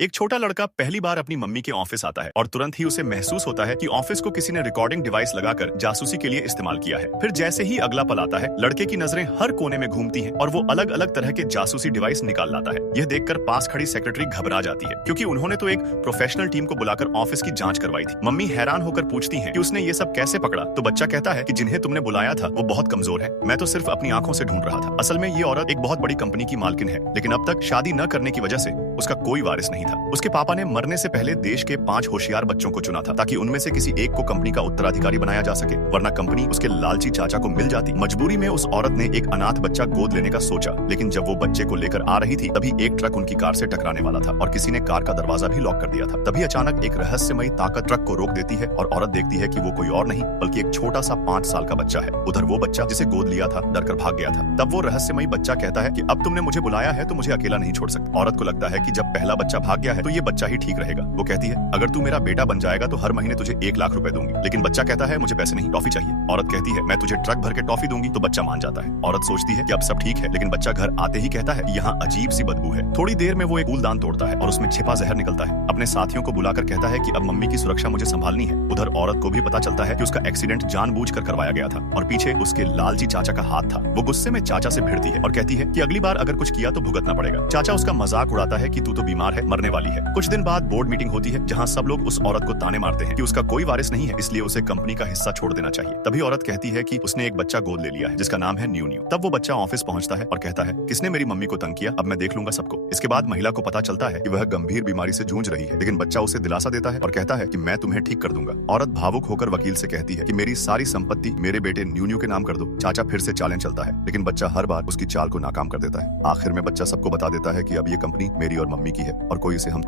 एक छोटा लड़का पहली बार अपनी मम्मी के ऑफिस आता है और तुरंत ही उसे महसूस होता है कि ऑफिस को किसी ने रिकॉर्डिंग डिवाइस लगाकर जासूसी के लिए इस्तेमाल किया है। फिर जैसे ही अगला पल आता है, लड़के की नजरें हर कोने में घूमती हैं और वो अलग अलग तरह के जासूसी डिवाइस निकाल लाता है। यह देखकर पास खड़ी सेक्रेटरी घबरा जाती है, क्योंकि उन्होंने तो एक प्रोफेशनल टीम को बुलाकर ऑफिस की जांच करवाई थी। मम्मी हैरान होकर पूछती है कि उसने ये सब कैसे पकड़ा, तो बच्चा कहता है कि जिन्हें तुमने बुलाया था वो बहुत कमजोर है, मैं तो सिर्फ अपनी आंखों से ढूंढ रहा था। असल में ये औरत एक बहुत बड़ी कंपनी की मालकिन है, लेकिन अब तक शादी न करने की वजह से उसका कोई वारिस नहीं था। उसके पापा ने मरने से पहले देश के 5 होशियार बच्चों को चुना था, ताकि उनमें से किसी एक को कंपनी का उत्तराधिकारी बनाया जा सके, वरना कंपनी उसके लालची चाचा को मिल जाती। मजबूरी में उस औरत ने एक अनाथ बच्चा गोद लेने का सोचा, लेकिन जब वो बच्चे को लेकर आ रही थी, तभी एक ट्रक उनकी कार से टकराने वाला था और किसी ने कार का दरवाजा भी लॉक कर दिया था। तभी अचानक एक रहस्यमयी ताकत ट्रक को रोक देती है और औरत देखती है कि वो कोई और नहीं बल्कि एक छोटा सा 5 साल का बच्चा है। उधर वो बच्चा जिसे गोद लिया था डरकर भाग गया था। तब वो रहस्यमयी बच्चा कहता है कि अब तुमने मुझे बुलाया है तो मुझे अकेला नहीं छोड़ सकते। औरत को लगता है कि जब पहला बच्चा भाग गया है तो ये बच्चा ही ठीक रहेगा। वो कहती है, अगर तू मेरा बेटा बन जाएगा तो हर महीने तुझे 1 लाख रुपए दूंगी। लेकिन बच्चा कहता है, मुझे पैसे नहीं, टॉफी चाहिए। औरत कहती है, मैं तुझे ट्रक भर के टॉफी दूंगी। तो बच्चा मान जाता है। औरत सोचती है कि अब सब ठीक है, लेकिन बच्चा घर आते ही कहता है, यहाँ अजीब सी बदबू है। थोड़ी देर में वो एक कूड़दान तोड़ता है और उसमें छिपा जहर निकलता है। अपने साथियों को बुलाकर कहता है कि अब मम्मी की सुरक्षा मुझे संभालनी है। उधर औरत को भी पता चलता है कि उसका एक्सीडेंट जानबूझकर करवाया गया था और पीछे उसके लालची चाचा का हाथ था। वो गुस्से में चाचा से भिड़ती है और कहती है कि अगली बार अगर कुछ किया तो भुगतना पड़ेगा। चाचा उसका मजाक उड़ाता है कि तू तो बीमार है, मरने वाली है। कुछ दिन बाद बोर्ड मीटिंग होती है, जहाँ सब लोग उस औरत को ताने मारते हैं कि उसका कोई वारिस नहीं है, इसलिए उसे कंपनी का हिस्सा छोड़ देना चाहिए। तभी औरत कहती है कि उसने एक बच्चा गोद ले लिया है जिसका नाम है न्यू न्यू। तब वो बच्चा ऑफिस पहुंचता है और कहता है, किसने मेरी मम्मी को तंग किया, अब मैं देख लूंगा सबको। इसके बाद महिला को पता चलता है कि वह गंभीर बीमारी से जूझ रही है, लेकिन बच्चा उसे दिलासा देता है और कहता है कि मैं तुम्हें ठीक कर दूंगा। औरत भावुक होकर वकील से कहती है कि मेरी सारी संपत्ति मेरे बेटे न्यू न्यू के नाम कर दो। चाचा फिर से चालें चलता है, लेकिन बच्चा हर बार उसकी चाल को नाकाम कर देता है। आखिर में बच्चा सबको बता देता है कि अब ये कंपनी मेरी और मम्मी की है और कोई इसे हम